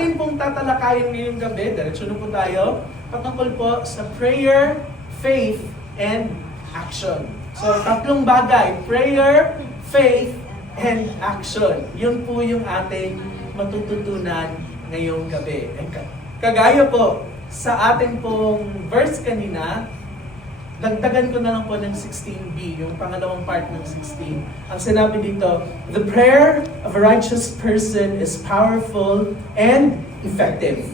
atin pong tatalakayin ngayong gabi, diretso na po tayo, patungkol po sa prayer, faith, and action. So, tatlong bagay, prayer, faith, and action. Yun po yung ating matututunan ngayong gabi. Kagaya po, sa ating pong verse kanina, dagdagan ko na lang po ng 16b, yung pangalawang part ng 16. Ang sinabi dito, the prayer of a righteous person is powerful and effective.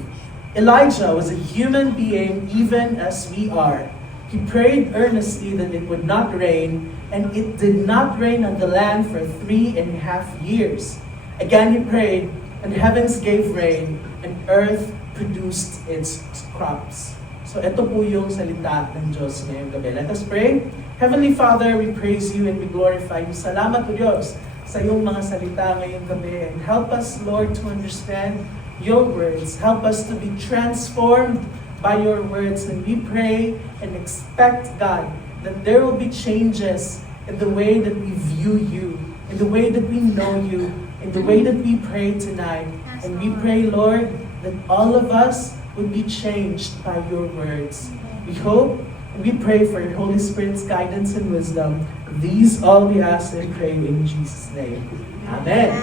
Elijah was a human being even as we are. He prayed earnestly that it would not rain, and it did not rain on the land for 3.5 years. Again he prayed, and heavens gave rain, and earth produced its crops. So ito po yung salita ng Diyos ngayong gabi. Let us pray. Heavenly Father, we praise you and we glorify you. Salamat po Diyos sa iyong mga salita ngayong gabi. And help us, Lord, to understand your words. Help us to be transformed by your words. And we pray and expect, God, that there will be changes in the way that we view you, in the way that we know you, in the way that we pray tonight. And we pray, Lord, that all of us would be changed by your words. We hope and we pray for your Holy Spirit's guidance and wisdom. These all we ask and pray in Jesus' name. Amen.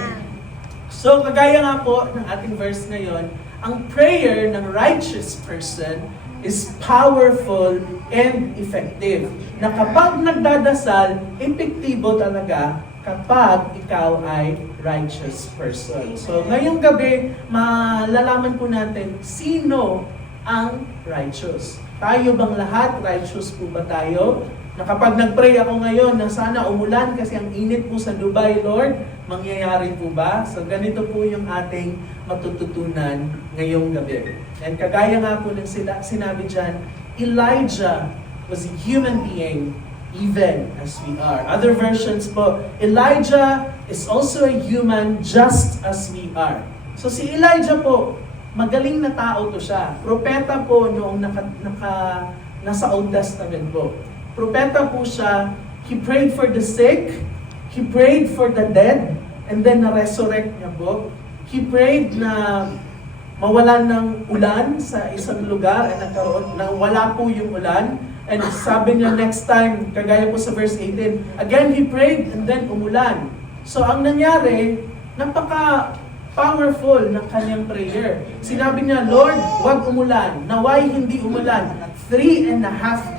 So, kagaya nga po ng ating verse ngayon, ang prayer ng righteous person is powerful and effective. Na kapag nagdadasal, epektibo talaga kapag ikaw ay righteous person. So, ngayong gabi, malalaman po natin sino ang righteous. Tayo bang lahat? Righteous po ba tayo? Na kapag nag-pray ako ngayon na sana umulan kasi ang init po sa Dubai, Lord, mangyayari po ba? So, ganito po yung ating matututunan ngayong gabi. And kagaya nga po ng sinabi dyan, Elijah was a human being even as we are. Other versions po, Elijah is also a human just as we are. So si Elijah po, magaling na tao to siya. Propeta po noong nasa Old Testament po. Propeta po siya. He prayed for the sick. He prayed for the dead. And then na-resurrect niya po. He prayed na mawalan ng ulan sa isang lugar at nagkaroon, na wala po yung ulan. And sabi niya next time, kagaya po sa verse 18, again he prayed and then umulan. So ang nangyari, napaka-powerful ng kanyang prayer. Sinabi niya, Lord, wag umulan. Naway hindi umulan. 3.5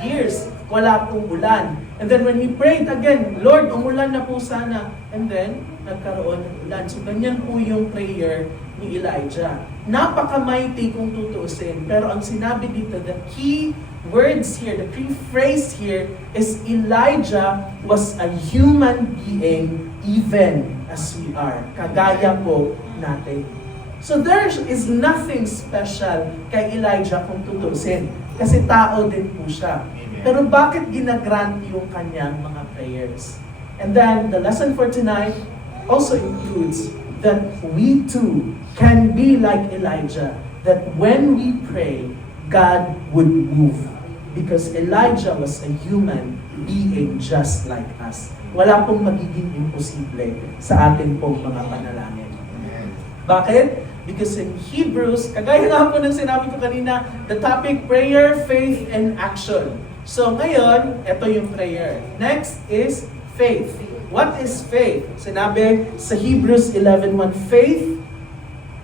years, wala pong ulan. And then when he prayed again, Lord, umulan na po sana. And then, nagkaroon ng ulan. So ganyan po yung prayer ni Elijah. Napaka-mighty kung tutuusin. Pero ang sinabi dito, the key words here, the key phrase here is Elijah was a human being even as we are. Kagaya po natin. So there is nothing special kay Elijah kung tutuusin. Kasi tao din po siya. Pero bakit ginagrant yung kanyang mga prayers? And then the lesson for tonight also includes that we too can be like Elijah. That when we pray, God would move. Because Elijah was a human being just like us. Wala pong magiging imposible sa atin pong mga panalangin. Bakit? Because in Hebrews, kagaya nga po ng sinabi ko kanina, the topic prayer, faith, and action. So ngayon, ito yung prayer. Next is faith. What is faith? Sinabi sa Hebrews 11:1, faith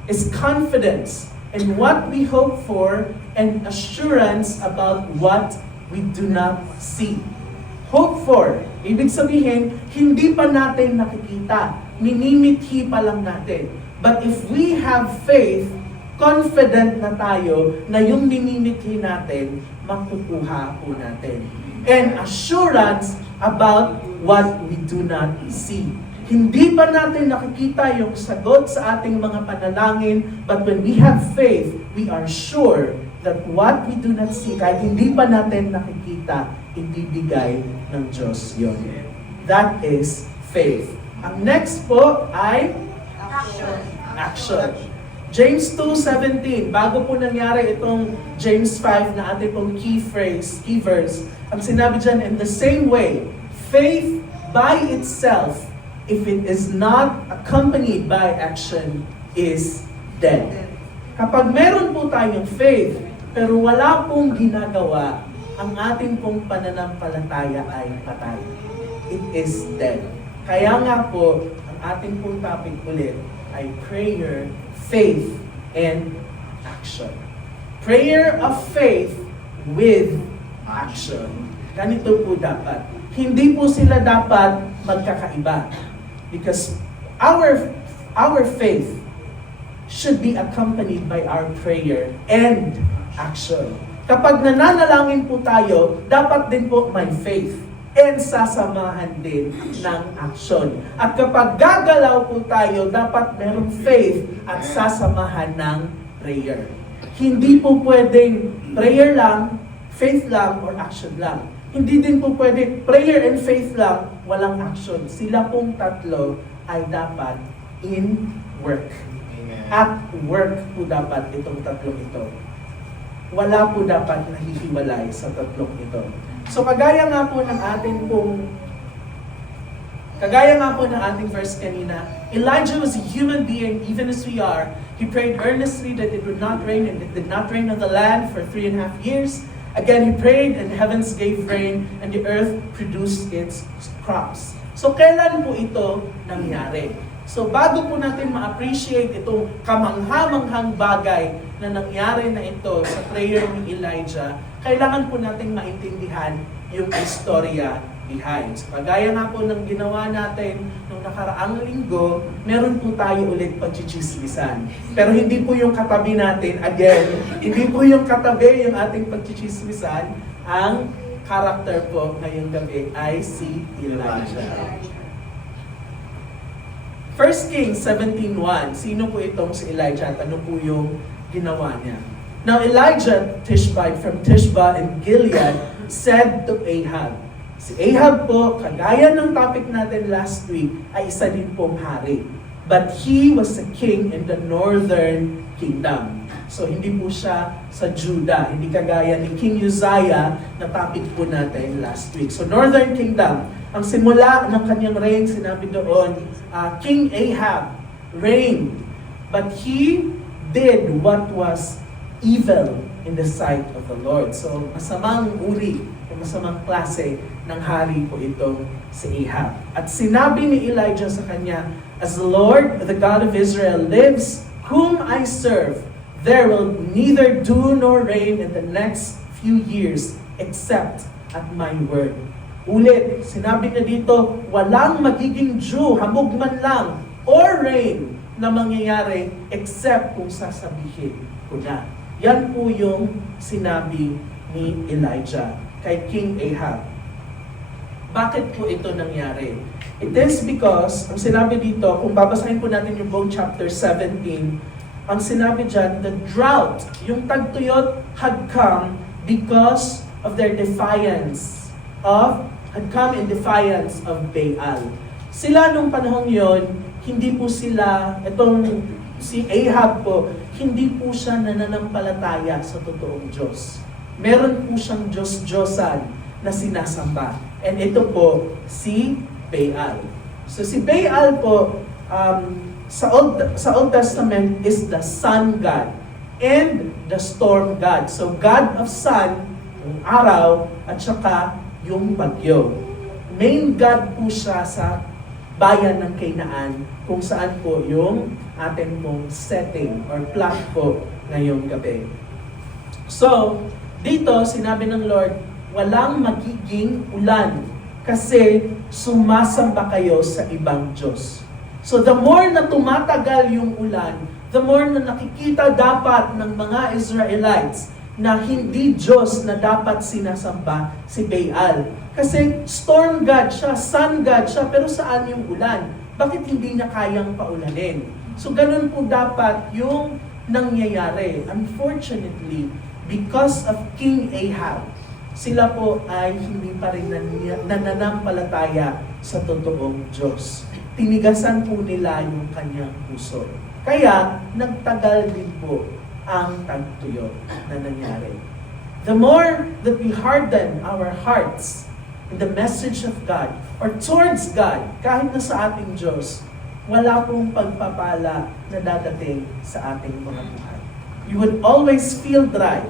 is confidence in what we hope for and assurance about what we do not see. Hope for, ibig sabihin, hindi pa natin nakikita, minimithi pa lang natin. But if we have faith, confident na tayo na yung minimithi natin, makukuha po natin. And assurance about what we do not see. Hindi pa natin nakikita yung sagot sa ating mga panalangin, but when we have faith, we are sure that what we do not see, kahit hindi pa natin nakikita, ibibigay ng Diyos yun. That is faith. Ang next po ay action. James 2:17, bago po nangyari itong James 5 na ating pong key verse, ang sinabi dyan, in the same way, faith by itself, if it is not accompanied by action, is dead. Kapag meron po tayong faith, pero wala pong ginagawa, ang ating pong pananampalataya ay patay. It is dead. Kaya nga po, ang ating pong topic ulit ay prayer, faith, and action. Prayer of faith with action. Ganito po dapat. Hindi po sila dapat magkakaiba. Because our faith should be accompanied by our prayer and action. Kapag nananalangin po tayo, dapat din po may faith and sasamahan din ng action. At kapag gagalaw po tayo, dapat merong faith at sasamahan ng prayer. Hindi po pwedeng prayer lang, faith lang, or action lang. Hindi din po pwede prayer and faith lang, walang action. Sila pong tatlo ay dapat in work. At work po dapat itong tatlong ito. Wala po dapat nahihiwalay sa tatlong ito. So kagaya nga po ng ating verse kanina, Elijah was a human being even as we are. He prayed earnestly that it would not rain, and it did not rain on the land for 3.5 years. Again, he prayed and the heavens gave rain and the earth produced its crops. So kailan po ito nangyari? So bago po natin ma-appreciate itong kamangha-manghang bagay na nangyari na ito sa prayer ni Elijah, kailangan po natin maintindihan yung istorya behind. So kagaya nga po ng ginawa natin nung nakaraang linggo, meron po tayo ulit pagchichismisan. Pero hindi po yung katabi natin, again, hindi po yung katabi yung ating pagchichismisan. Ang character po ngayong gabi ay si Elijah. 1 Kings 17:1. Sino po itong si Elijah? At ano po yung ginawa niya? Now Elijah from Tishba in Gilead said to Ahab. Si Ahab po, kagaya ng topic natin last week, ay isa din pong hari. But he was a king in the northern kingdom. So hindi po siya sa Judah. Hindi kagaya ni King Uzziah na topic po natin last week. So northern kingdom. Ang simula ng kanyang reign, sinabi doon, King Ahab reigned, but he did what was evil in the sight of the Lord. So masamang uri, masamang klase ng hari po itong si Ahab. At sinabi ni Elijah sa kanya, as the Lord, the God of Israel, lives, whom I serve, there will neither dew nor rain in the next few years, except at my word. Ulit, sinabi na dito, walang magiging dew, hamog man lang, or rain na mangyayari except kung sasabihin ko na. Yan po yung sinabi ni Elijah kay King Ahab. Bakit po ito nangyari? It is because, ang sinabi dito, kung babasahin po natin yung buong chapter 17, ang sinabi dyan, the drought, yung tagtuyot had come because of their had come in defiance of Baal. Sila nung panahong yon, hindi po sila, si Ahab po, hindi po siya nananampalataya sa totoong Diyos. Meron po siyang Diyos-Diyosan na sinasamba. And ito po, si Baal. So si Baal po, sa Old Testament is the sun god and the storm god. So God of sun, yung araw, at saka yung bagyo. Main God po siya sa bayan ng Canaan, kung saan po yung ating pong setting or plot po ngayong gabi. So, dito sinabi ng Lord, walang magiging ulan kasi sumasamba kayo sa ibang Diyos. So the more na tumatagal yung ulan, the more na nakikita dapat ng mga Israelites na hindi Diyos na dapat sinasamba si Baal. Kasi storm god siya, sun god siya, pero saan yung ulan? Bakit hindi niya kayang paulanin? So ganun po dapat yung nangyayari. Unfortunately, because of King Ahab, sila po ay hindi pa rin nananampalataya sa totoong Diyos. Tinigasan po nila yung kanyang puso. Kaya, nagtagal din po ang tagtuyot na nangyari. The more that we harden our hearts in the message of God or towards God, kahit na sa ating Diyos, wala pong pagpapala na dadating sa ating mga buhay. We would always feel dry.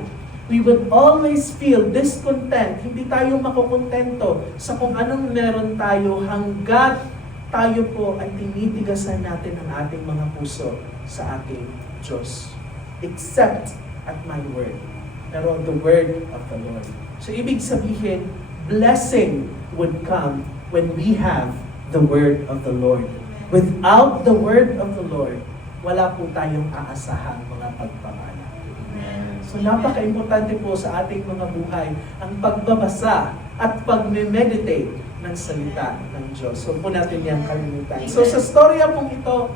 We would always feel discontent. Hindi tayo makukontento sa kung anong meron tayo hanggat tayo po ay tinitigasan natin ang ating mga puso sa ating Diyos. Except at my word. Pero the word of the Lord. So ibig sabihin, blessing would come when we have the word of the Lord. Without the word of the Lord, wala po tayong aasahan mga pagpapala. So napaka-importante po sa ating mga buhay ang pagbabasa at pag-meditate ng salita ng Diyos. So po natin yan kalimutan. So sa storya pong ito,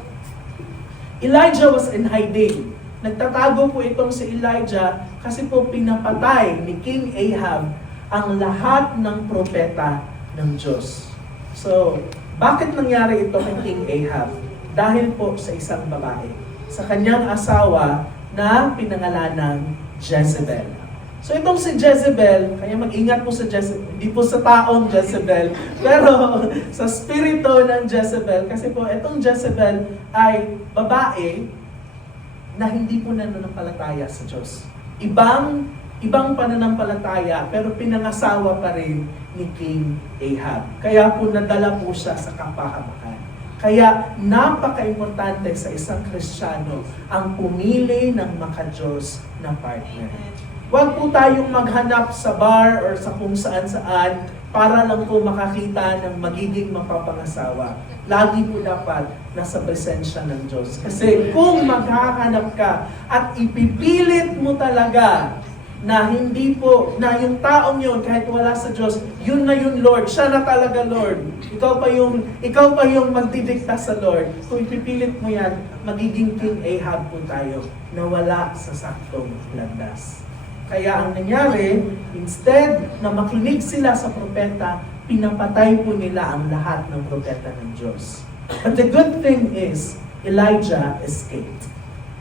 Elijah was in hiding. Nagtatago po itong si Elijah kasi po pinapatay ni King Ahab ang lahat ng propeta ng Diyos. So, bakit nangyari ito kay King Ahab? Dahil po sa isang babae, sa kanyang asawa na pinangalanang Jezebel. So itong si Jezebel, kaya mag-ingat po sa Jezebel, hindi po sa taong Jezebel, pero sa spirito ng Jezebel, kasi po itong Jezebel ay babae na hindi po nananampalataya sa Diyos. Ibang pananampalataya, pero pinangasawa pa rin ni King Ahab. Kaya po nadala po siya sa kapahamakan. Kaya napaka-importante sa isang Kristiyano ang pumili ng maka-Diyos na partner. Huwag po tayong maghanap sa bar or sa kung saan-saan para lang po makakita ng magiging mapapangasawa. Lagi po dapat nasa presensya ng Diyos. Kasi kung maghahanap ka at ipipilit mo talaga na hindi po, na yung taong yun, kahit wala sa Diyos, yun na yun, Lord. Siya na talaga, Lord. Ikaw pa yung magdidikta sa Lord. Kung ipipilit mo yan, magiging King Ahab po tayo na wala sa saktong landas. Kaya ang nangyari, instead na makinig sila sa propeta, pinapatay po nila ang lahat ng propeta ng Diyos. But the good thing is, Elijah escaped.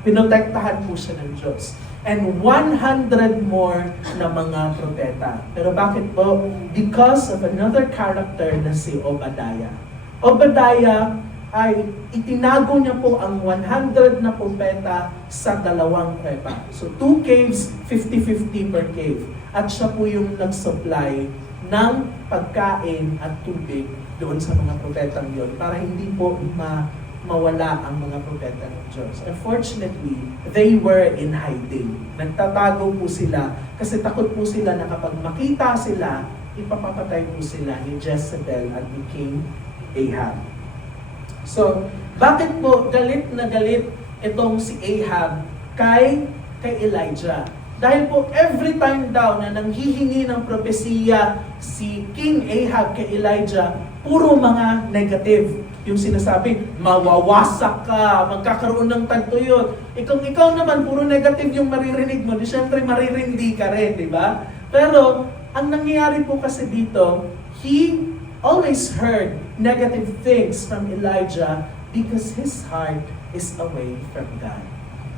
Pinotektahan po siya ng Diyos. And 100 more na mga propeta. Pero bakit po? Because of another character na si Obadiah. Obadiah ay itinago niya po ang 100 na propeta sa 2 kuweba. So 2 caves, 50-50 per cave. At siya po yung nag-supply ng pagkain at tubig doon sa mga propetang yon para hindi po mawala ang mga propeta ng Diyos. Unfortunately, they were in hiding. Nagtatago po sila kasi takot po sila na kapag makita sila, ipapapatay po sila ni Jezebel at ni King Ahab. So, bakit po galit na galit itong si Ahab kay Elijah? Dahil po every time daw na nanghihingi ng propesiya si King Ahab kay Elijah, puro mga negative. Yung sinasabi, mawawasak ka, magkakaroon ng tagtuyot. Ikaw naman, puro negative yung maririnig mo. Di syempre maririndi ka rin, di ba? Pero, ang nangyayari po kasi dito, he always heard negative things from Elijah because his heart is away from God.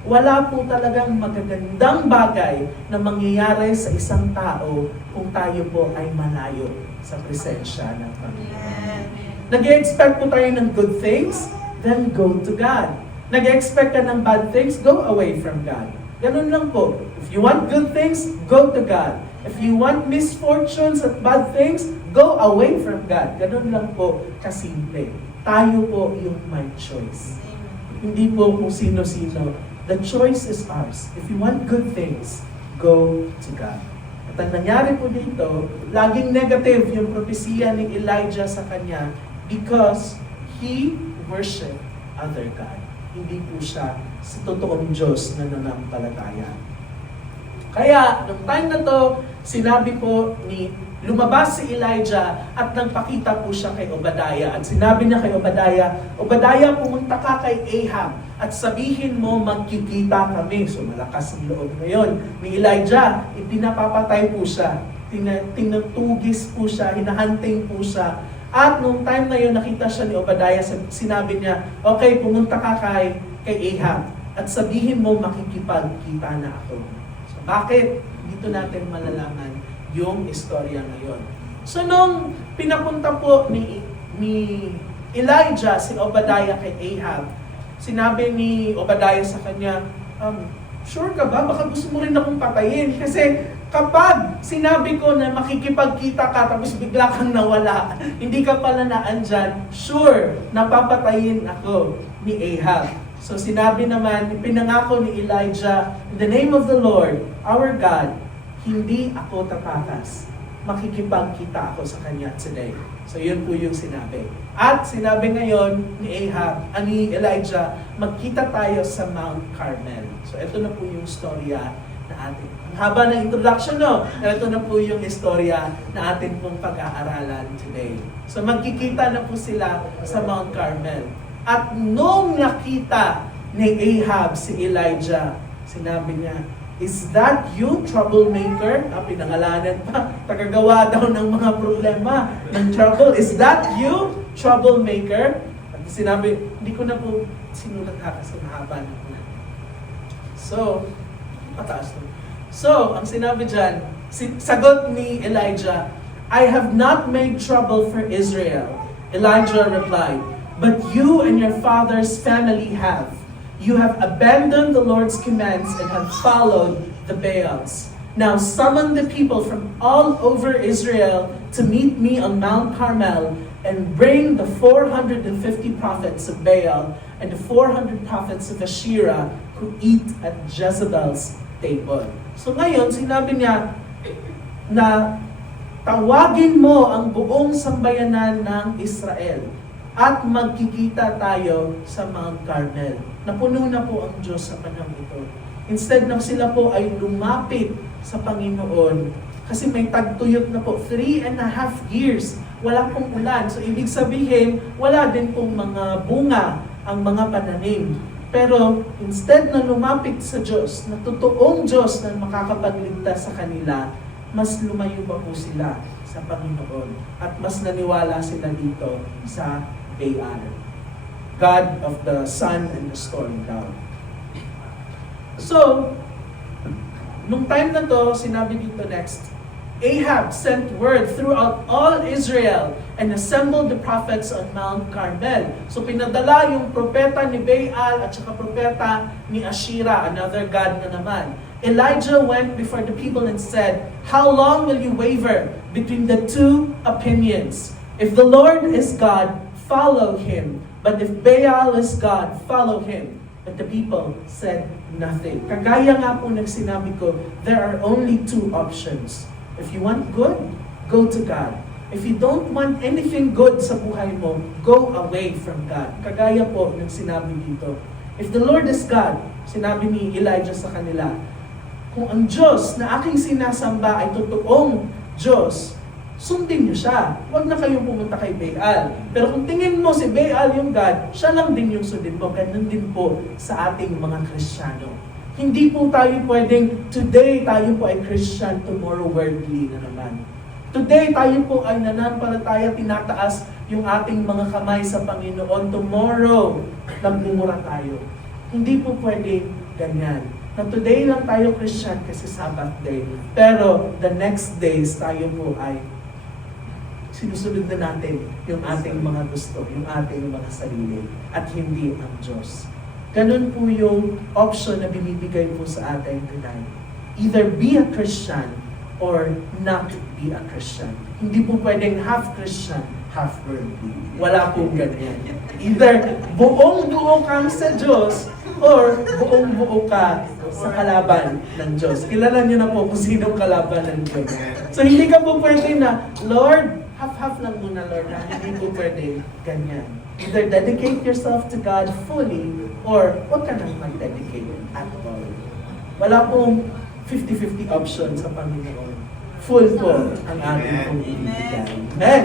Wala po talagang magagandang bagay na mangyayari sa isang tao kung tayo po ay malayo sa presensya ng Panginoon. Nag-expect po tayo ng good things, then go to God. Nag-expect ka ng bad things, go away from God. Ganun lang po. If you want good things, go to God. If you want misfortunes at bad things, go away from God. Ganun lang po kasimple. Tayo po yung may choice. Hindi po kung sino-sino. The choice is ours. If you want good things, go to God. At ang nangyari po dito, laging negative yung propesiya ni Elijah sa kanya because he worshiped other God. Hindi po siya sa totoong Diyos na nanampalataya. Kaya, nung time na to, sinabi po lumabas si Elijah at nagpakita po siya kay Obadiah. At sinabi niya kay Obadiah, Obadiah, pumunta ka kay Ahab at sabihin mo magkikita kami. So malakas ang loob ngayon ni Elijah. Ipinapapatay po siya. Tinutugis po siya, hinahunting po siya. At nung time na yun, nakita siya ni Obadiah, sinabi niya, okay, pumunta ka kay Ahab at sabihin mo makikipagkita na ako. So bakit? Dito natin malalaman yung istorya ngayon. So nung pinapunta po ni Elijah si Obadiah kay Ahab, sinabi ni Obadiah sa kanya, sure ka ba? Baka gusto mo rin akong patayin. Kasi kapag sinabi ko na makikipagkita ka tapos bigla kang nawala, hindi ka pala naandyan, sure, napapatayin ako ni Ahab. So sinabi naman, pinangako ni Elijah, in the name of the Lord, our God, hindi ako tatakas. Makikipagkita ako sa kanya today. So yun po yung sinabi. At sinabi ngayon ni Elijah, magkita tayo sa Mount Carmel. So ito na po yung storya na atin. Ang haba ng introduction, no? Ito na po yung istorya na atin pong pag-aaralan today. So magkikita na po sila sa Mount Carmel. At nung nakita ni Ahab si Elijah, sinabi niya, is that you, troublemaker? Pinangalanan pa. Tagagawa daw ng mga problema, ng trouble. Is that you, troublemaker? At sinabi, hindi ko na po sinulat kasi mahaba na po. So, mataas na. So, ang sinabi dyan, sagot ni Elijah, I have not made trouble for Israel. Elijah replied, but you and your father's family have. You have abandoned the Lord's commands and have followed the Baals. Now summon the people from all over Israel to meet me on Mount Carmel and bring the 450 prophets of Baal and the 400 prophets of Asherah who eat at Jezebel's table. So ngayon, sinabi niya na tawagin mo ang buong sambayanan ng Israel at magkikita tayo sa Mount Carmel. Napuno na po ang Diyos sa panahon ito. Instead na sila po ay lumapit sa Panginoon, kasi may tagtuyot na po, 3.5 years, wala pong ulan. So ibig sabihin, wala din pong mga bunga ang mga pananim. Pero instead na lumapit sa Diyos, na totoong Diyos na makakapagligtas sa kanila, mas lumayo pa po sila sa Panginoon. At mas naniwala sila dito sa Baal, God of the sun and the storm cloud. So, nung time na to, sinabi dito next, Ahab sent word throughout all Israel and assembled the prophets on Mount Carmel. So pinadala yung propeta ni Baal at saka propeta ni Asherah, another god na naman. Elijah went before the people and said, how long will you waver between the two opinions? If the Lord is God, follow him. But if Baal is God, follow him. But the people said nothing. Kagaya nga po ng sinabi ko, there are only two options. If you want good, go to God. If you don't want anything good sa buhay mo, go away from God. Kagaya po ng sinabi dito. If the Lord is God, sinabi ni Elijah sa kanila, kung ang Diyos na aking sinasamba ay totoong Diyos, sundin niyo siya. Huwag na kayong pumunta kay Baal. Pero kung tingin mo si Baal yung God, siya lang din yung sundin mo. Ganun din po sa ating mga Kristiyano. Hindi po tayo pwedeng, today tayo po ay Christian, tomorrow worldly na naman. Today tayo po ay nananampalataya, tinataas yung ating mga kamay sa Panginoon. Tomorrow, nagmumura tayo. Hindi po pwedeng ganyan. Na today lang tayo Christian kasi Sabbath day. Pero the next days tayo po ay sinusunod na natin yung ating mga gusto, yung ating mga sarili, at hindi ang Diyos. Ganun po yung option na binibigay po sa atin tonight. Either be a Christian or not be a Christian. Hindi po pwedeng half Christian, half worldly. Wala po ganyan. Either buong-buo kang sa Diyos or buong-buo ka sa kalaban ng Diyos. Kilala niyo na po kung sinong kalaban ng Diyos. So hindi ka po pwede na, Lord, half-half lang muna, Lord. Hindi po pwede ganyan. Either dedicate yourself to God fully or huwag ka nang mag-dedicate at all. Wala pong 50-50 option sa Panginoon. Full po ang ating pong ibigay. Amen!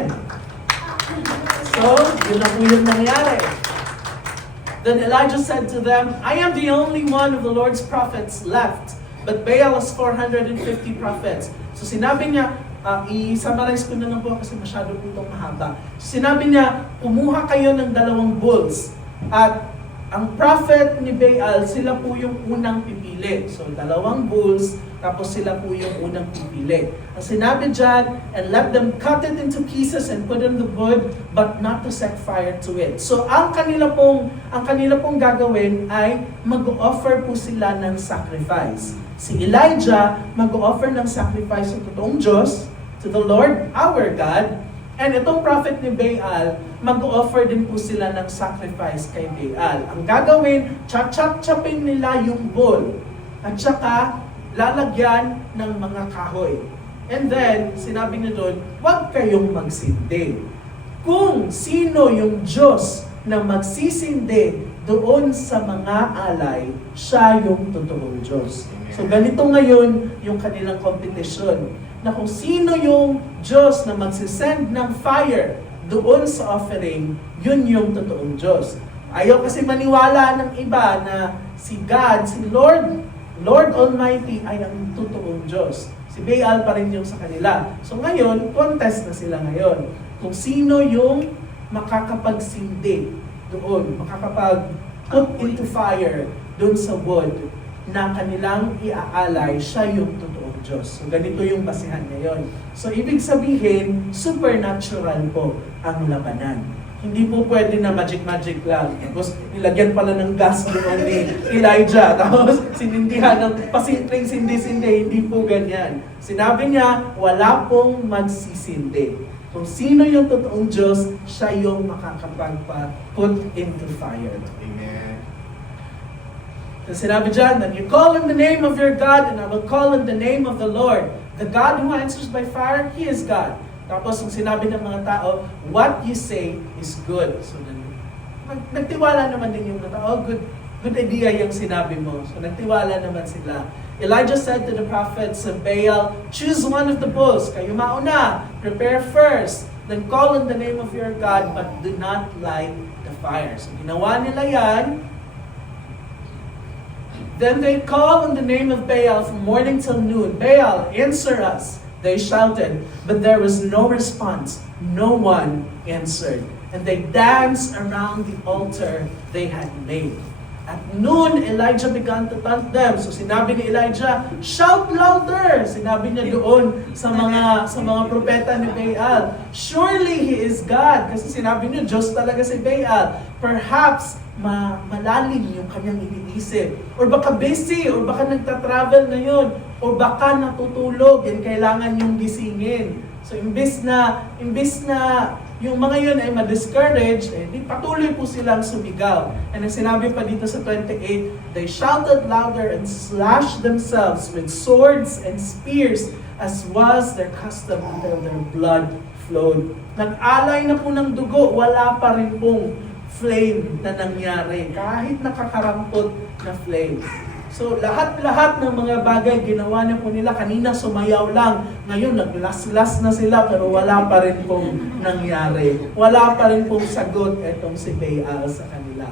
So, yun na po yung nangyari. Then Elijah said to them, I am the only one of the Lord's prophets left, but Baal has 450 prophets. So sinabi niya, i-summarize ko na lang po kasi masyado po itong mahaba. Sinabi niya, kumuha kayo ng 2 bulls at ang prophet ni Baal, sila po yung unang pipili. So, 2 bulls, tapos sila po yung unang pipili. Ang sinabi dyan, and let them cut it into pieces and put in the wood, but not to set fire to it. So, ang kanila pong gagawin ay mag-offer po sila ng sacrifice. Si Elijah, mag-offer ng sacrifice sa totoong Diyos, to the Lord, our God, and itong prophet ni Baal, mag-offer din po sila ng sacrifice kay Baal. Ang gagawin, chap-chap-chapin nila yung bull. At saka, lalagyan ng mga kahoy. And then, sinabi niya doon, huwag kayong magsindi. Kung sino yung Diyos na magsisindi doon sa mga alay, siya yung totoong Diyos. So ganito ngayon yung kanilang competition. Na kung sino yung Diyos na magsisend ng fire doon sa offering, yun yung totoong Diyos. Ayaw kasi maniwala ng iba na si God, si Lord Almighty ay ang totoong Diyos. Si Baal pa rin yung sa kanila. So ngayon, contest na sila ngayon. Kung sino yung makakapagsindi doon, makakapag-put into fire doon sa wood na kanilang iaalay, siya yung totoong Diyos. So, ganito yung basihan ngayon. So, ibig sabihin, supernatural po ang labanan. Hindi po pwede na magic-magic lang. Tapos, nilagyan pala ng gas doon ni Elijah. Tapos, sinindihan ng pasimpleng sindi-sindi. Hindi po ganyan. Sinabi niya, wala pong magsisindi. Kung sino yung totoong Diyos, siya yung makakapagpa-put into fire. Amen. So sinabi dyan, then you call in the name of your God, and I will call in the name of the Lord. The God who answers by fire, He is God. Tapos ang sinabi ng mga tao, what you say is good. So nagtiwala naman din yung mga tao, good idea yung sinabi mo. So nagtiwala naman sila. Elijah said to the prophets of Baal, choose one of the bulls. Kayo mauna, prepare first. Then call in the name of your God, but do not light the fire. So ginawa nila yan. Then they called on the name of Baal from morning till noon. Baal, answer us, they shouted. But there was no response. No one answered. And they danced around the altar they had made. At noon, Elijah began to taunt them. So sinabi ni Elijah, shout louder! Sinabi niya doon sa mga propeta ni Baal, surely He is God. Kasi sinabi niya, Diyos talaga si Baal. Perhaps, malalim yung kanyang iniisip. Or baka busy, or baka nagta-travel ngayon, or baka natutulog and kailangan yung gisingin. So imbis na yung mga yun ay ma-discourage, di patuloy po silang sumigaw. And ang sinabi pa dito sa 28, they shouted louder and slashed themselves with swords and spears as was their custom until their blood flowed. Nag-alay na po ng dugo, wala pa rin pong flame na nangyari. Kahit nakakarampot na flame. So lahat-lahat ng mga bagay ginawa na po nila. Kanina sumayaw lang. Ngayon naglas-las na sila pero wala pa rin pong nangyari. Wala pa rin pong sagot itong si Baal sa kanila.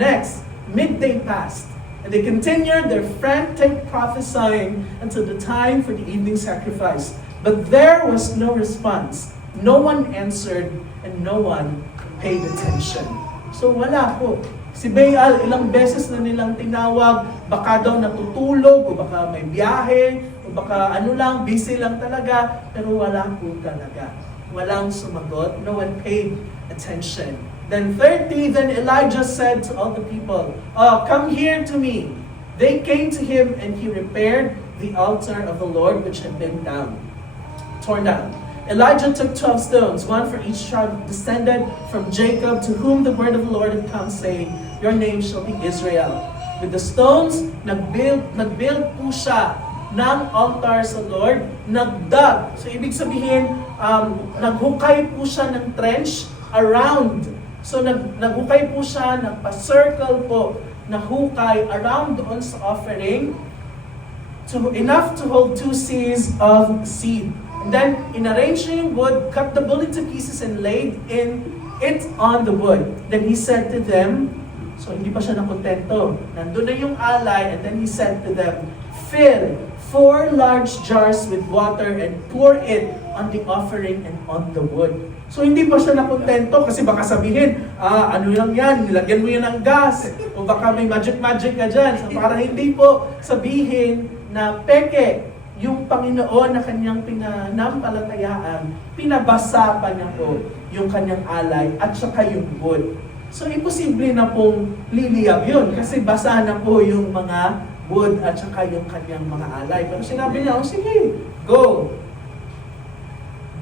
Next, midday passed. And they continued their frantic prophesying until the time for the evening sacrifice. But there was no response. No one answered and no one paid attention. So wala po. Si Baal, ilang beses na nilang tinawag, baka daw natutulog, o baka may biyahe, o baka busy lang talaga, pero wala po talaga. Walang sumagot, no one paid attention. Then 30, then Elijah said to all the people, come here to me. They came to him and he repaired the altar of the Lord which had been torn down. Elijah took 12 stones, one for each tribe descended from Jacob, to whom the word of the Lord had come, saying, your name shall be Israel. With the stones, nagbuild po siya ng altar sa Lord, nagdug. So ibig sabihin, naghukay po siya ng trench around. So naghukay po siya, nagpa-circle po, nahukay around doon sa offering, enough to hold 2 seahs of seed. And then, inarrange niya yung wood, cut the bull into pieces and laid it on the wood. Then he said to them, so hindi pa siya nakontento. Nandun na yung alay, and then he said to them, 4 large jars with water and pour it on the offering and on the wood. So hindi pa siya nakontento kasi baka sabihin, ano lang yan, nilagyan mo yan ng gas, o baka may magic ka dyan. So para hindi po sabihin na peke yung Panginoon na kanyang pinanampalatayaan, pinabasa pa niya po yung kanyang alay at saka yung wood. So imposible na pong liliyab yun kasi basa na po yung mga wood at saka yung kanyang mga alay. Pero sinabi niya, sige, go.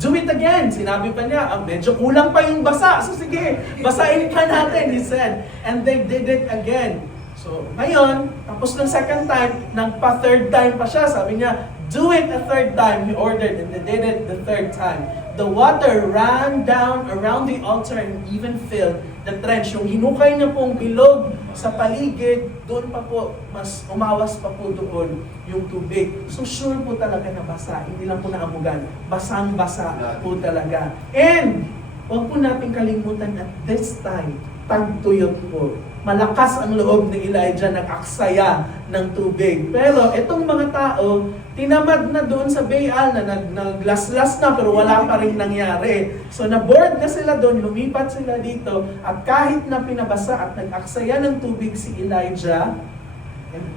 Do it again. Sinabi pa niya, medyo kulang pa yung basa. So sige, basahin pa natin, he said. And they did it again. So ngayon, tapos ng second time, nagpa-third time pa siya. Sabi niya, do it a third time. He ordered and they did it the third time. The water ran down around the altar and even filled the trench. Yung hinukay niya pong bilog sa paligid, doon pa po, mas umawas pa po doon yung tubig. So sure po talaga na basa, hindi lang po naamugan. Basang-basa po talaga. And, huwag po natin kalimutan at this time, tagtuyot po. Malakas ang loob ni Elijah, nag-aksaya ng tubig. Pero itong mga tao, tinamad na doon sa Baal na naglaslas na pero wala pa rin nangyari. So na-board na sila doon, lumipat sila dito at kahit na pinabasa at nag-aksaya ng tubig si Elijah,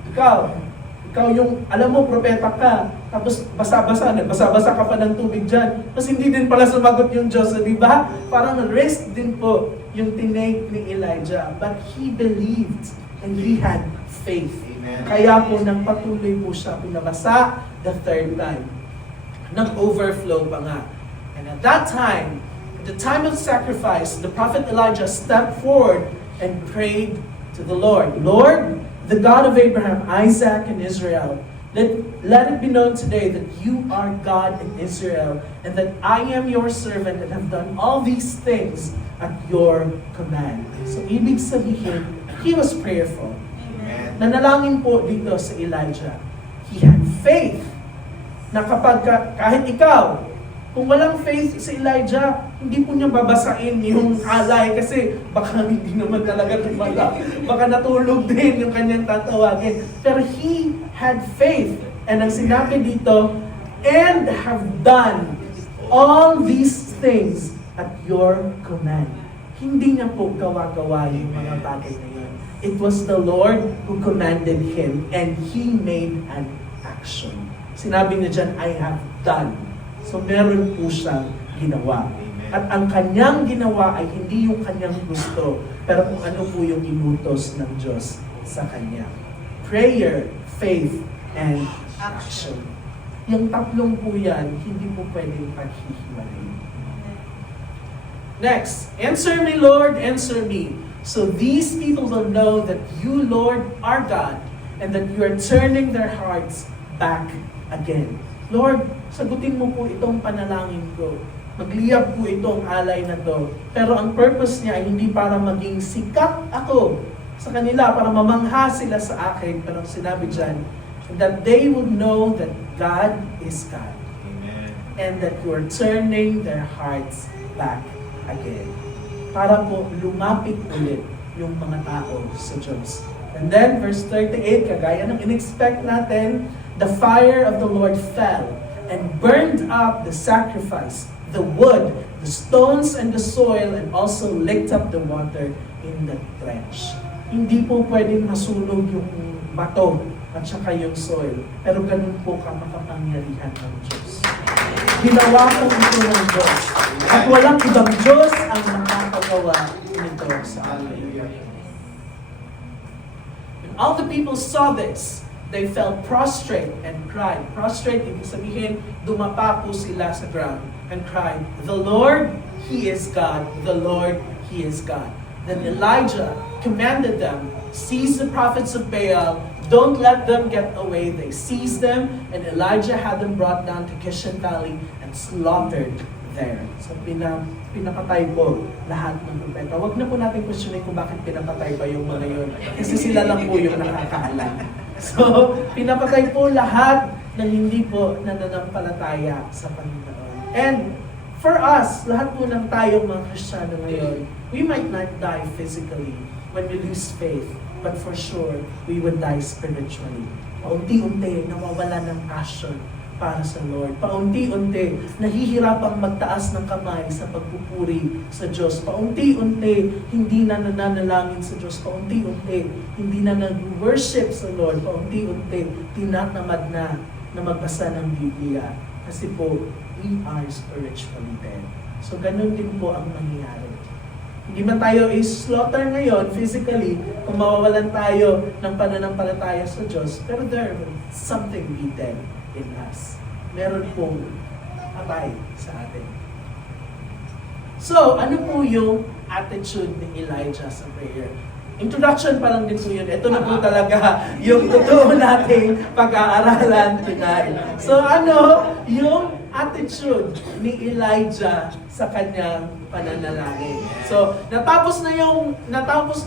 ikaw yung, alam mo, propeta ka, tapos basa-basa ka pa ng tubig dyan. Tapos hindi din pala sumagot yung Diyos, di ba? Parang risk din po yung tinake ni Elijah. But he believed and he had faith. Amen. Kaya po nagpatuloy po siya, pinabasa the third time. Nag-overflow pa nga. And at that time, at the time of sacrifice, the prophet Elijah stepped forward and prayed to the Lord. Lord, the God of Abraham, Isaac, and Israel, let it be known today that you are God in Israel, and that I am your servant and have done all these things at your command. So, ibig sabihin, he was prayerful. Amen. Nanalangin po dito sa Elijah. He had faith na kapag kahit ikaw, kung walang faith si Elijah, hindi po niya babasain yung alay kasi baka hindi naman talaga tumala. Baka natulog din yung kanyang tatawagin. Pero he had faith. And ang sinabi dito, and have done all these things at your command. Hindi niya po gawa-gawa yung mga bagay na yun. It was the Lord who commanded him and he made an action. Sinabi niya dyan, I have done. So meron po siyang ginawa. At ang kanyang ginawa ay hindi yung kanyang gusto, pero kung ano po yung inutos ng Diyos sa kanya. Prayer, faith, and action. Yung tatlong po yan, hindi po pwedeng paghihiwalay. Next, answer me, Lord, answer me. So these people will know that you, Lord, are God, and that you are turning their hearts back again. Lord, sagutin mo po itong panalangin ko. Magliyab po itong alay na to. Pero ang purpose niya ay hindi para maging sikat ako sa kanila, para mamangha sila sa akin. Pero sinabi dyan, that they would know that God is God. Amen. And that you are turning their hearts back again. Para po lumapit ulit yung mga tao sa Diyos. And then, verse 38, kagaya ng in-expect natin, the fire of the Lord fell and burned up the sacrifice, the wood, the stones, and the soil, and also licked up the water in the trench. Hindi po pwedeng masunog yung bato at saka yung soil. Pero ganun po makapangyarihan ng Diyos. Ginawa po ito ng Diyos. At walang ibang Diyos ang makakagawa nito sa atin. When all the people saw this, they fell prostrate and cried. Prostrate, ibig sabihin, dumapa po sila sa ground and cried, the Lord, He is God. The Lord, He is God. Then Elijah commanded them, seize the prophets of Baal, don't let them get away. They seized them, and Elijah had them brought down to Kishon Valley and slaughtered there. So pinapatay po lahat ng propeta. Huwag na po natin questionin kung bakit pinapatay pa yung mga yun. Kasi sila lang po yung nakakaalam. So, pinapatay po lahat ng hindi po nananampalataya sa Panginoon. And for us, lahat po ng tayong mga Kristiyano ngayon, we might not die physically when we lose faith, but for sure, we would die spiritually. paunti-unti nawawala ng passion para sa Lord. Paunti-unti, nahihirapang magtaas ng kamay sa pagpupuri sa Diyos. Paunti-unti, hindi na nananalangin sa Diyos. Paunti-unti, hindi na nag-worship sa Lord. Paunti-unti, tinatamad na magbasa ng Biblia. Kasi po, we are spiritually dead. So, ganun din po ang nangyayari. Hindi man tayo is-slaughter ngayon physically kung mawawalan tayo ng pananampalataya sa Diyos, pero there will something be dead in us. Meron pong patay sa atin. So, ano po yung attitude ni Elijah sa prayer? Introduction pa lang din po yun. Ito na po talaga yung totoo nating pag-aaralan tonight. So, ano yung attitude ni Elijah sa kanyang pananalangin? So, natapos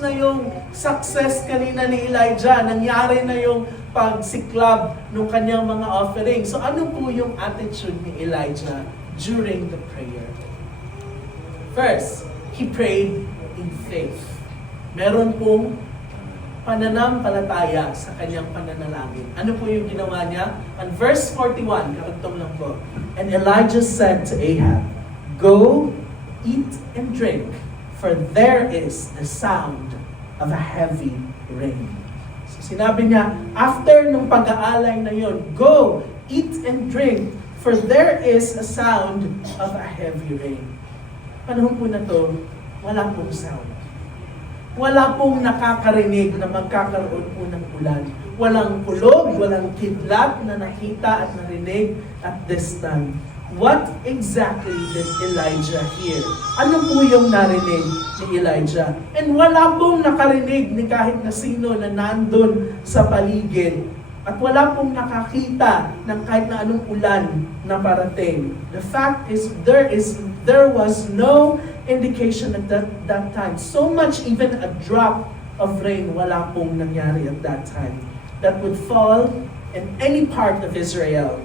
na yung success kanina ni Elijah. Nangyari na yung pagsiklab ng kanyang mga offering. So, ano po yung attitude ni Elijah during the prayer? First, he prayed in faith. Meron pong pananampalataya sa kanyang pananalangin. Ano po yung ginawa niya? On verse 41, karagtong lang po. And Elijah said to Ahab, "Go, eat and drink, for there is the sound of a heavy rain." So sinabi niya, after nung pag-aalay na yon, "Go, eat and drink, for there is a sound of a heavy rain." Panahon po na to, wala pong sound. Wala pong nakakarinig na magkakaroon po ng ulan. Walang kulog, walang kidlat na nakita at narinig at this time. What exactly did Elijah hear? Ano po yung narinig ni Elijah? And wala pong nakarinig ni kahit na sino na nandun sa paligid. At wala pong nakakita ng kahit na anong ulan na parating. The fact is, there was no indication at that time. So much, even a drop of rain, wala pong nangyari at that time. That would fall in any part of Israel.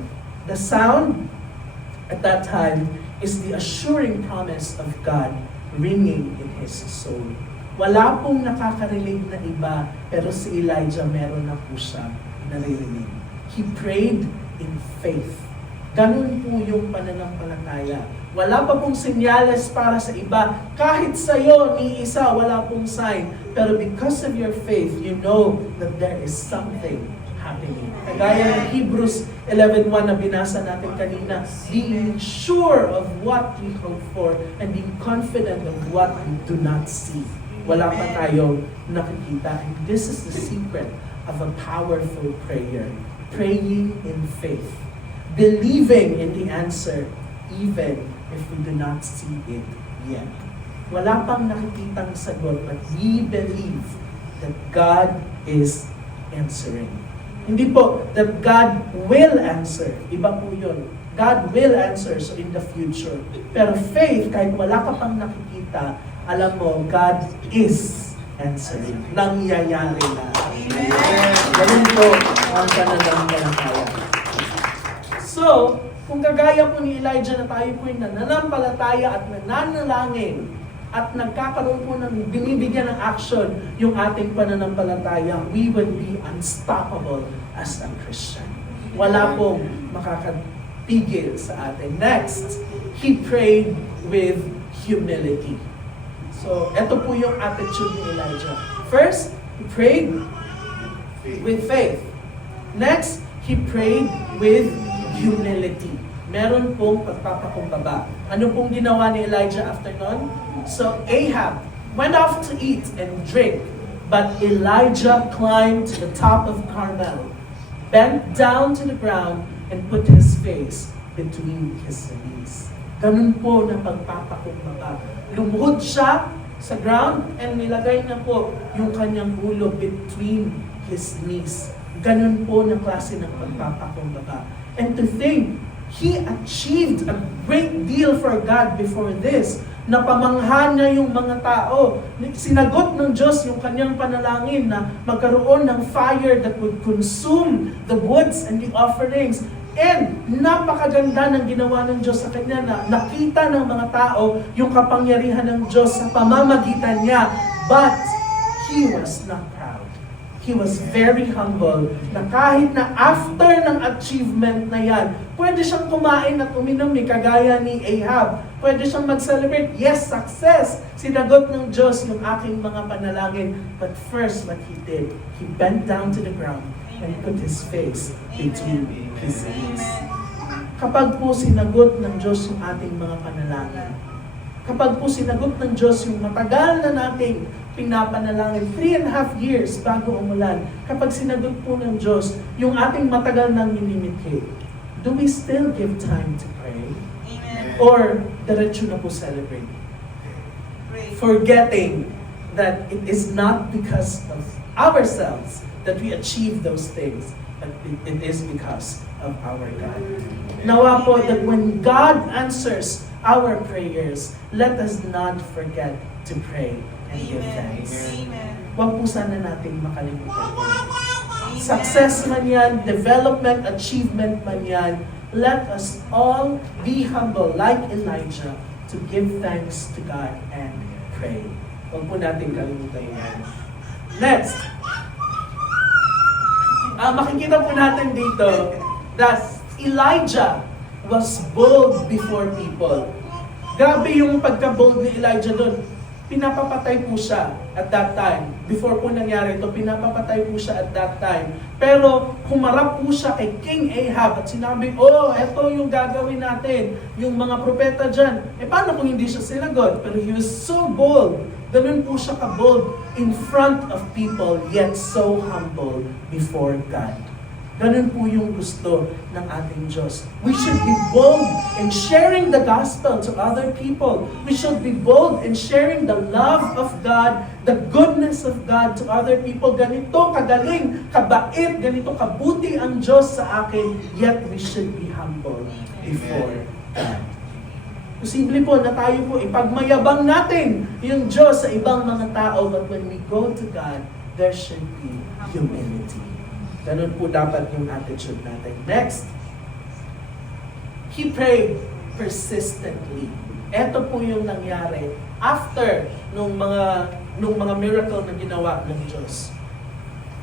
The sound at that time is the assuring promise of God ringing in his soul. Wala pong nakakarinig na iba, pero si Elijah meron na po siya naririnig. He prayed in faith. Ganun po yung pananampalataya. Wala pa pong senyales para sa iba. Kahit sa'yo, ni isa, wala pong sign. Pero because of your faith, you know that there is something happening. Kagaya ng Hebrews 11:1 na binasa natin kanina, being sure of what we hope for and being confident of what we do not see. Wala pa tayong nakikita. And this is the secret of a powerful prayer. Praying in faith. Believing in the answer, even if we do not see it yet. Wala pang nakikitang sagot, but we believe that God is answering. Hindi po that God will answer. Iba po yun. God will answer so in the future. Pero faith, kahit wala ka pang nakikita, alam mo, God is answering. Nangyayari na. Amen. Ganun po ang pananampalataya. So, kung kagaya po ni Elijah na tayo po yung nananampalataya at nananalangin at nagkakaroon po ng binibigyan ng action yung ating pananampalataya, we will be unstoppable as a Christian. Wala pong makakapigil sa atin. Next, he prayed with humility. So, ito po yung attitude ni Elijah. First, he prayed with faith. Next, he prayed with humility. Meron pong pagpapakumbaba. Ano pong ginawa ni Elijah after nun? So Ahab went off to eat and drink, but Elijah climbed to the top of Carmel, bent down to the ground, and put his face between his knees. Ganun po na pagpapakumbaba. Lumuhod siya sa ground and nilagay na po yung kanyang ulo between his knees. Ganun po na klase ng pagpapakumbaba. And to think, he achieved a great deal for God before this. Napamangha niya yung mga tao. Sinagot ng Diyos yung kanyang panalangin na magkaroon ng fire that would consume the woods and the offerings. And napakaganda ng ginawa ng Diyos sa kanya na nakita ng mga tao yung kapangyarihan ng Diyos sa pamamagitan niya. But he was not proud. he was very humble na kahit na after ng achievement na yan, pwede siyang kumain at uminom kagaya ni Ahab. Pwede siyang mag-celebrate. Yes, success! Sinagot ng Diyos yung aking mga panalangin. But first, what he did, he bent down to the ground and put his face between his knees. Kapag po sinagot ng Diyos yung ating mga panalangin, kapag po sinagot ng Diyos yung matagal na nating pinapanalangin, 3.5 years bago umulan, kapag sinagot po ng Diyos yung ating matagal nang minimithi, do we still give time to pray? Amen. Or diretso na po celebrate? Pray. Forgetting that it is not because of ourselves that we achieve those things, but it is because of our God. Nawa po that when God answers our prayers, let us not forget to pray and give thanks. Amen. Huwag po sana nating makalimutan yan. Success man yan, development, achievement man yan, let us all be humble like Elijah to give thanks to God and pray. Huwag po natin kalimutan yan. Next, makikita po natin dito that Elijah was bold before people. Grabe yung pagka-bold ni Elijah doon. Pinapapatay po siya at that time. Before po nangyari ito, pinapapatay po siya at that time. Pero humarap po siya kay King Ahab at sinabi, oh, eto yung gagawin natin. Yung mga propeta dyan. Paano kung hindi siya sinagot? Pero he was so bold. Ganun po siya ka-bold in front of people, yet so humble before God. Ganun po yung gusto ng ating Diyos. We should be bold in sharing the gospel to other people. We should be bold in sharing the love of God, the goodness of God to other people. Ganito kagaling, kabait, ganito kabuti ang Diyos sa akin, yet we should be humble before God. Posible po na tayo po ipagmayabang natin yung Diyos sa ibang mga tao, but when we go to God, there should be humility. Ganun po dapat yung attitude natin. Next, he prayed persistently. Ito po yung nangyari after nung mga miracle na ginawa ng Diyos.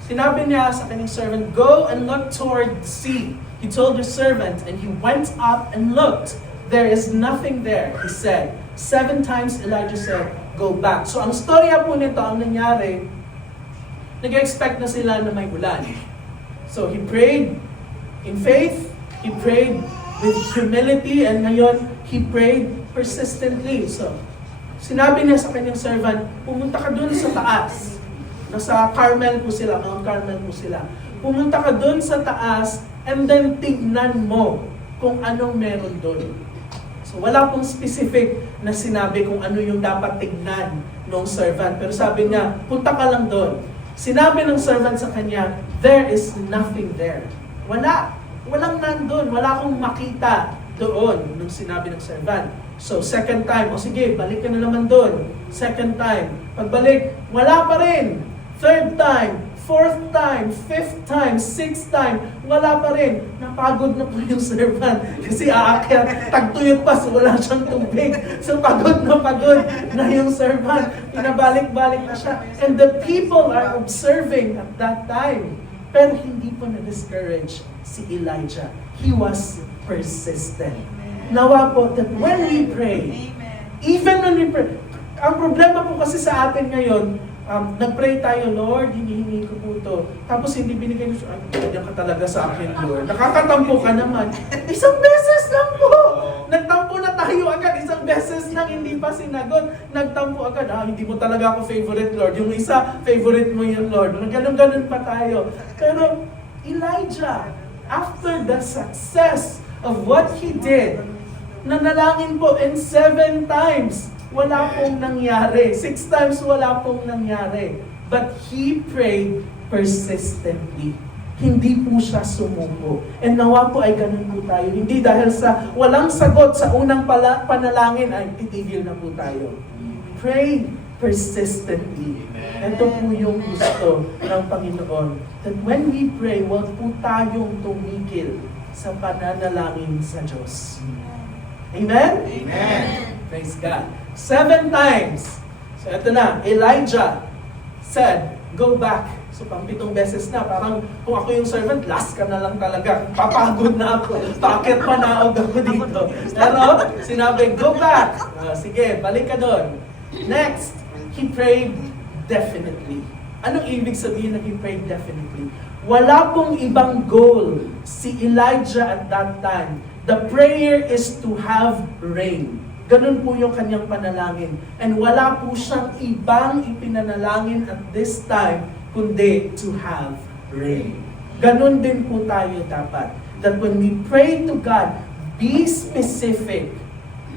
Sinabi niya sa kanyang servant, go and look toward the sea. He told his servant, and he went up and looked. There is nothing there, he said. 7 times Elijah said, go back. So ang storya po nito, ang nangyari, nag-expect na sila na may ulan. So he prayed in faith, he prayed with humility, and ngayon, he prayed persistently. So, sinabi niya sa kanyang servant, pumunta ka dun sa taas. Nasa Carmel po sila, Mount Carmel po sila. Pumunta ka dun sa taas, and then tignan mo kung anong meron dun. So, wala pong specific na sinabi kung ano yung dapat tignan ng servant. Pero sabi niya, punta ka lang dun. Sinabi ng servant sa kanya, there is nothing there. Walang nandun. Wala akong makita doon nung sinabi ng servant. So, second time, sige, balik ka na naman doon. Second time, pagbalik, wala pa rin. Third time, fourth time, fifth time, sixth time, wala pa rin. Napagod na po yung servant. Kasi aakyat, tagtuyot pa, so wala siyang tubig. So pagod na yung servant. Pinabalik-balik na siya. And the people are observing at that time. Pero hindi po na-discourage si Elijah. He was persistent. Nawa po that when we pray, even when we pray, ang problema po kasi sa atin ngayon, nag-pray tayo, Lord, hinihingi ko po ito. Tapos hindi binigay ko, ganyan ka talaga sa akin, Lord. Nakakatampo ka naman. Isang beses lang po! Nagtampo na tayo agad. Isang beses lang, hindi pa sinagot. Nagtampo agad. Hindi mo talaga ako favorite, Lord. Yung isa, favorite mo yun, Lord. Ganun-ganun pa tayo. Pero Elijah, after the success of what he did, nanalangin po in 7 times. Wala pong nangyari. 6 times wala pong nangyari. But he prayed persistently. Hindi po siya sumuko. And nawa po ay ganun po tayo. Hindi dahil sa walang sagot sa unang panalangin ay titigil na po tayo. Pray persistently. Ito po yung gusto ng Panginoon. That when we pray, huwag po tayong tumigil sa pananalangin sa Diyos. Amen? Amen. Praise God. 7 times. So ito na, Elijah said, go back. So, pang-7 beses na. Parang kung ako yung servant, last ka na lang talaga. Papagod na ako. Bakit manaog ako dito? Pero, sinabi, go back. Sige, balik ka doon. Next, he prayed definitely. Anong ibig sabihin na he prayed definitely? Wala pong ibang goal si Elijah at that time. The prayer is to have rain. Ganun po yung kanyang panalangin. And wala po siyang ibang ipinanalangin at this time, kundi to have rain. Ganun din po tayo dapat. That when we pray to God, be specific.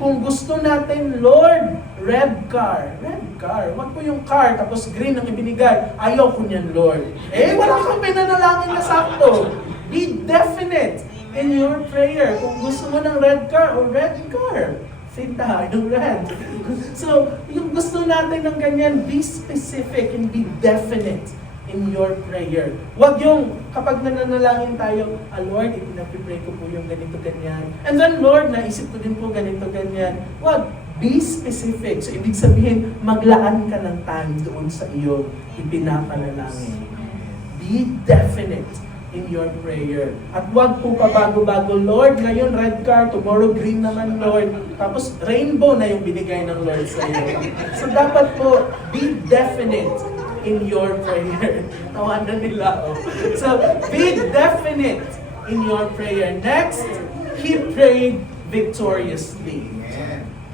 Kung gusto natin, Lord, red car. Wag po yung car, tapos green ang ibinigay. Ayaw ko niyan, Lord. Wala kang pinanalangin na sakto. Be definite in your prayer. Kung gusto mo ng red car, o red car. Sinta, yung red. So, yung gusto natin ng ganyan, be specific and be definite in your prayer. Wag yung kapag nananalangin tayo, Lord, ipinapipray ko po yung ganito, ganyan. And then, Lord, naisip ko din po ganito, ganyan. Wag, be specific. So, ibig sabihin, maglaan ka ng time doon sa iyong ipinapanalangin. Be definite in your prayer. At wag po pabago-bago, Lord, ngayon red car, tomorrow green naman, Lord. Tapos rainbow na yung binigay ng Lord sa iyo. So dapat po, be definite in your prayer. Tawanan nila, oh. So, be definite in your prayer. Next, he prayed victoriously.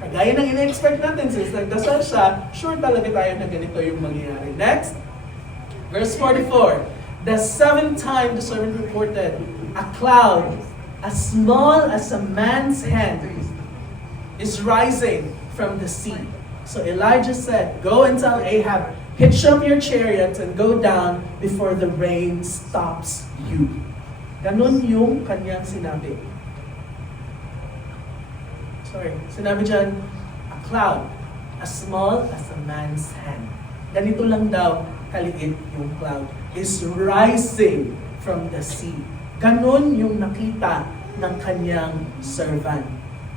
Kagaya ng ina-expect natin, since nagdasal siya, sure talaga tayo na ganito yung mangyayari. Next, verse 44. The 7th time the servant reported, a cloud as small as a man's hand is rising from the sea. So Elijah said, go and tell Ahab, hitch up your chariots and go down before the rain stops you. Ganun yung kanyang sinabi. Sinabi dyan, a cloud as small as a man's hand. Ganito lang daw kaliit yung cloud is rising from the sea. Ganon yung nakita ng kanyang servant.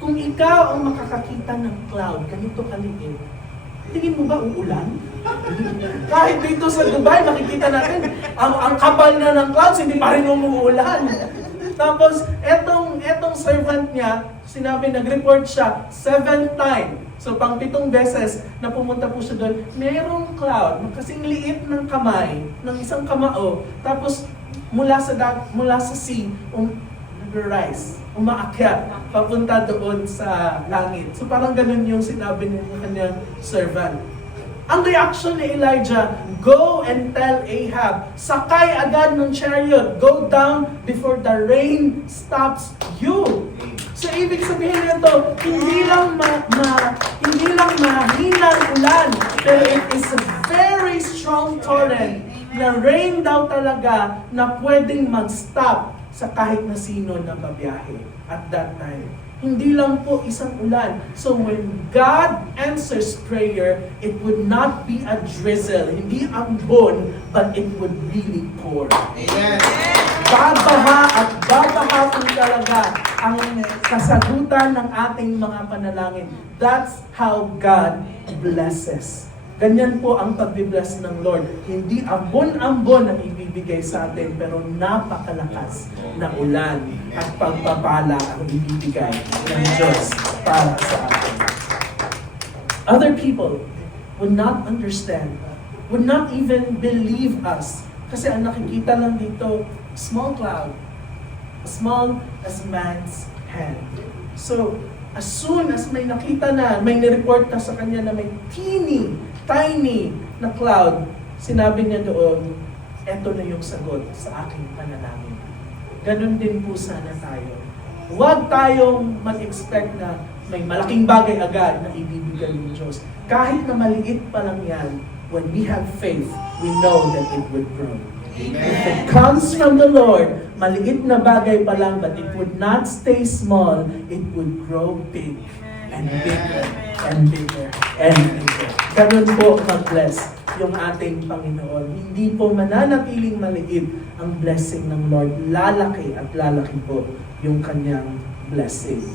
Kung ikaw ang makakakita ng cloud, ganito kaliit, tingin mo ba uulan? Kahit dito sa Dubai, makikita natin, ang kapal na ng clouds, hindi pa rin umuulan. Tapos, etong servant niya, sinabi, nag-report siya, 7th time. So, pang-7 beses na pumunta po siya doon, mayroong cloud, kasing liit ng kamay, ng isang kamao, tapos mula sa sea, nag-rise, umaakyat, papunta doon sa langit. So, parang ganun yung sinabi ng kanyang servant. Ang reaction ni Elijah, go and tell Ahab, sakay agad ng chariot, go down before the rain stops you. So, ibig sabihin nito, hindi lang mahina ang ulan, pero it is a very strong torrent na rain daw talaga na pwedeng mag-stop sa kahit na sino na babiyahe at that time. Hindi lang po isang ulan. So when God answers prayer, it would not be a drizzle, hindi ambon, but it would really pour. Amen. Babaha at babaha po talaga ang kasagutan ng ating mga panalangin. That's how God blesses. Ganyan po ang pagbibless ng Lord. Hindi ambon-ambon ang ibibigay sa atin, pero napakalakas na ulan at pagpapala ang ibibigay ng Diyos para sa atin. Other people would not understand, would not even believe us. Kasi ang nakikita lang dito, small cloud, as small as man's hand. So, as soon as may nakita na, may nireport na sa kanya na may tiny na cloud, sinabi niya doon, eto na yung sagot sa aking panalangin. Ganon din po sana tayo. Huwag tayong mag-expect na may malaking bagay agad na ibibigay ng Diyos. Kahit na maliit pa lang yan, when we have faith, we know that it would grow. Amen. If it comes from the Lord, maliit na bagay pa lang, but it would not stay small, it would grow big and bigger and bigger and bigger. Ganun po mag-bless yung ating Panginoon. Hindi po mananatiling maliit ang blessing ng Lord. Lalaki at lalaki po yung kanyang blessing.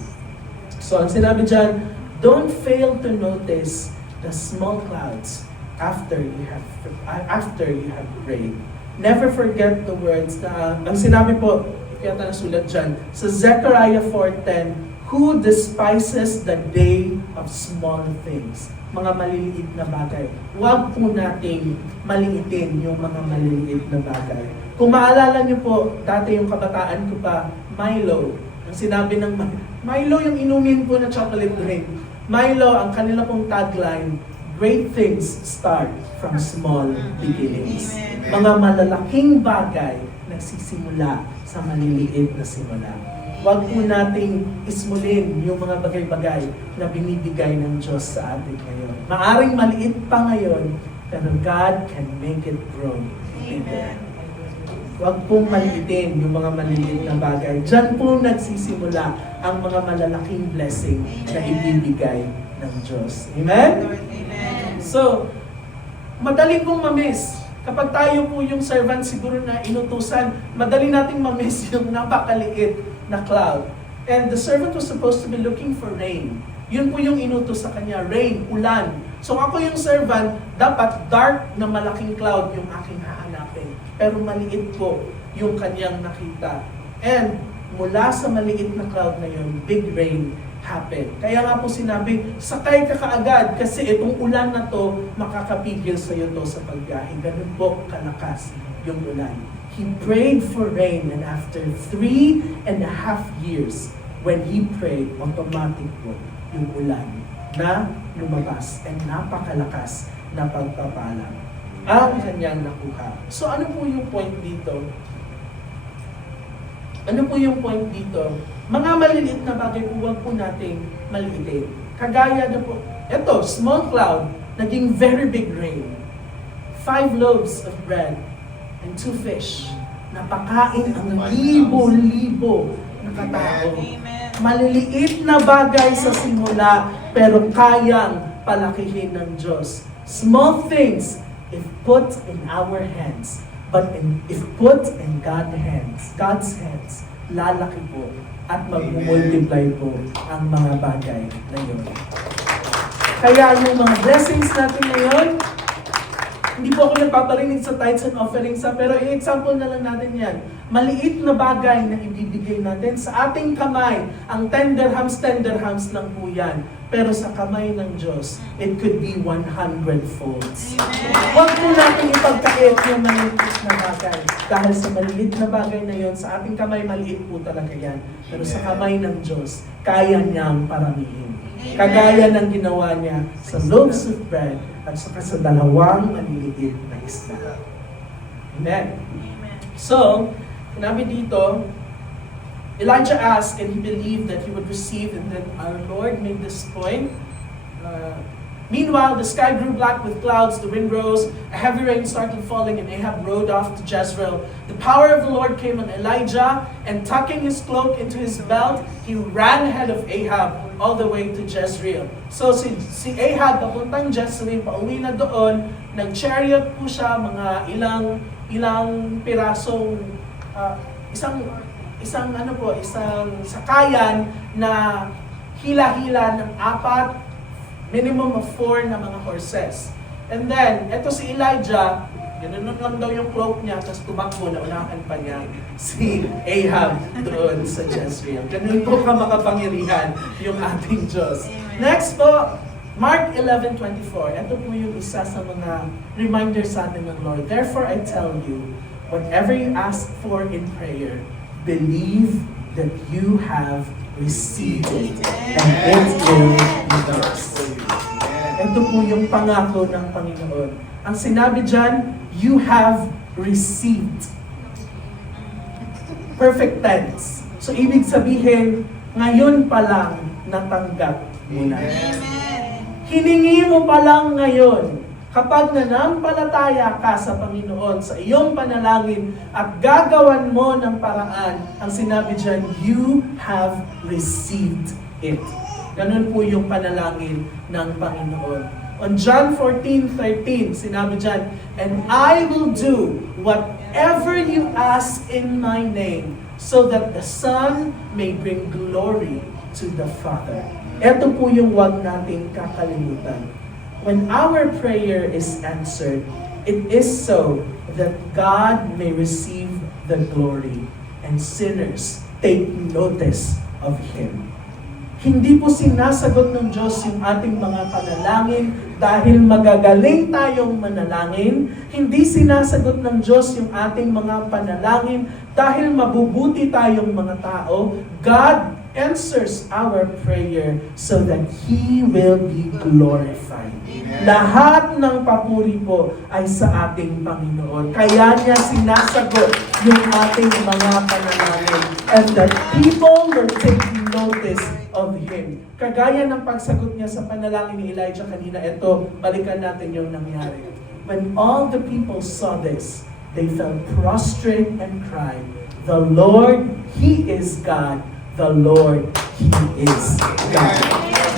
So, ang sinabi dyan, don't fail to notice the small clouds after you have prayed. Never forget the words na, ang sinabi po, kaya nasulat dyan, sa Zechariah 4:10, who despises the day of small things? Mga maliliit na bagay. Huwag po nating maliitin yung mga maliliit na bagay. Kung maalala niyo po, dati yung kabataan ko pa, Milo. Ang sinabi ng Milo, yung inumin po na chocolate drink. Milo, ang kanila pong tagline, great things start from small beginnings. Amen. Mga malalaking bagay nagsisimula sa maliliit na simula. Huwag po nating ismulin yung mga bagay-bagay na binibigay ng Diyos sa atin ngayon. Maaring maliit pa ngayon, pero God can make it grow bigger. Huwag pong maliitin yung mga maliliit na bagay. Diyan po nagsisimula ang mga malalaking blessing na ibibigay ng Diyos. Amen? Lord, amen. So, madali pong mamiss. Kapag tayo po yung servant siguro na inutusan, madali nating mamiss yung napakaliit na cloud. And the servant was supposed to be looking for rain. Yun po yung inutos sa kanya, rain, ulan. So ako yung servant, dapat dark na malaking cloud yung aking hahanapin. Pero maliit po yung kanyang nakita. And mula sa maliit na cloud na yun, big rain happen. Kaya nga po sinabi, sakay ka kaagad kasi itong ulan na to, makakapigil sa iyo to sa pagbiyahe. Ganun po kalakas yung ulan. He prayed for rain, and after 3.5 years, when he prayed, automatic po yung ulan na lumabas and napakalakas na pagpapala ang kanyang nakuha. So ano po yung point dito? Ano po yung point dito? Mga maliliit na bagay po, huwag po nating maliitin. Kagaya na po, eto, small cloud, naging very big rain. 5 loaves of bread and 2 fish. Napakain ang libo-libo na katao. Amen. Maliliit na bagay sa simula, pero kayang palakihin ng Diyos. Small things, if put in our hands, but if put in God's hands, lalaki po at mag-multiply po ang mga bagay na yun. Kaya yung mga blessings natin ngayon, hindi po ako nagpaparinig sa tithes and offerings, pero i-example na lang natin yan. Maliit na bagay na ibibigay natin sa ating kamay. Ang 10 dirhams lang po yan. Pero sa kamay ng Diyos, it could be 100 folds. Huwag po natin ipagkait yung maliit na bagay. Dahil sa maliit na bagay na yon, sa ating kamay, maliit po talaga yan. Pero sa kamay ng Diyos, kaya niyang paramihin. Kagaya ng ginawa niya sa loaves of bread at saka sa 2 maliliit na isda. Amen. So, sinabi dito, Elijah asked and he believed that he would receive, and then our Lord made this point. Meanwhile, the sky grew black with clouds, the wind rose, a heavy rain started falling, and Ahab rode off to Jezreel. The power of the Lord came on Elijah, and tucking his cloak into his belt, he ran ahead of Ahab all the way to Jezreel. So si Ahab, papuntang Jezreel, pauwi na doon, nag-chariot po siya, mga ilang pirasong, isang sakayan na hila-hila ng 4, minimum of 4 na mga horses. And then, eto si Elijah, ganoon lang daw yung cloak niya, tapos tumakbo na unahan pa niya si Ahab doon sa Jezreel. Ganun po ka makapangyarihan yung ating Diyos. Next po, Mark 11:24. Ito po yung isa sa mga reminder sa atin ng Lord. Therefore, I tell you, whatever you ask for in prayer, believe that you have received it, and it will be yours. Ito po yung pangako ng Panginoon. Ang sinabi dyan, you have received. Perfect tense. So, ibig sabihin, ngayon pa lang natanggap mo na. Hiningi mo pa lang ngayon. Kapag nanampalataya ka sa Panginoon, sa iyong panalangin, at gagawan mo ng paraan, ang sinabi dyan, you have received it. Ganun po yung panalangin ng Panginoon. On John 14:13, sinabi dyan, and I will do whatever you ask in my name, so that the Son may bring glory to the Father. Ito po yung huwag nating kakalimutan. when our prayer is answered, it is so that God may receive the glory and sinners take notice of Him. Hindi po sinasagot ng Diyos yung ating mga panalangin dahil magagaling tayong manalangin. Hindi sinasagot ng Diyos yung ating mga panalangin dahil mabubuti tayong mga tao. God answers our prayer so that He will be glorified. Lahat ng papuri po ay sa ating Panginoon. Kaya niya sinasagot yung ating mga panalangin. And that people will take notice of Him. Kagaya ng pagsagot niya sa panalangin ni Elijah kanina, ito, balikan natin yung nangyari. When all the people saw this, they fell prostrate and cried, "The Lord, He is God. The Lord, He is God."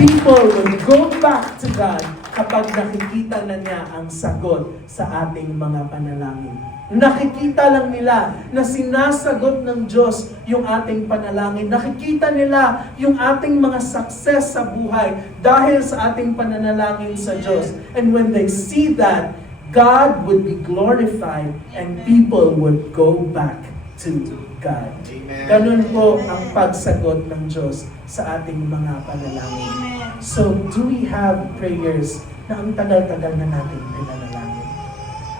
People will go back to God kapag nakikita na niya ang sagot sa ating mga panalangin. Nakikita lang nila na sinasagot ng Diyos yung ating panalangin. Nakikita nila yung ating mga success sa buhay dahil sa ating pananalangin sa Diyos. And when they see that, God would be glorified and people would go back to God. Amen. Ganun po ang pagsagot ng Diyos sa ating mga panalangin. So, do we have prayers na ang tagal-tagal na natin pinanalangin?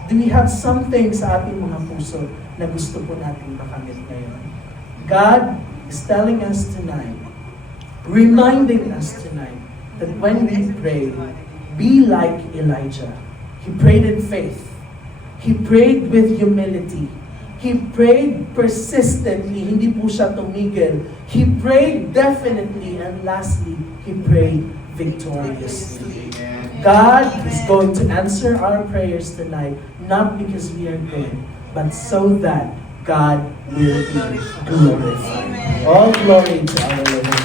Do we have something sa ating mga puso na gusto po natin makamit ngayon? God is telling us tonight, reminding us tonight, that when we pray, be like Elijah. He prayed in faith. He prayed with humility. He prayed persistently, hindi po siya tumigil. He prayed definitely, and lastly, he prayed victoriously. God is going to answer our prayers tonight, not because we are good, but so that God will be glorified. All glory to our Lord.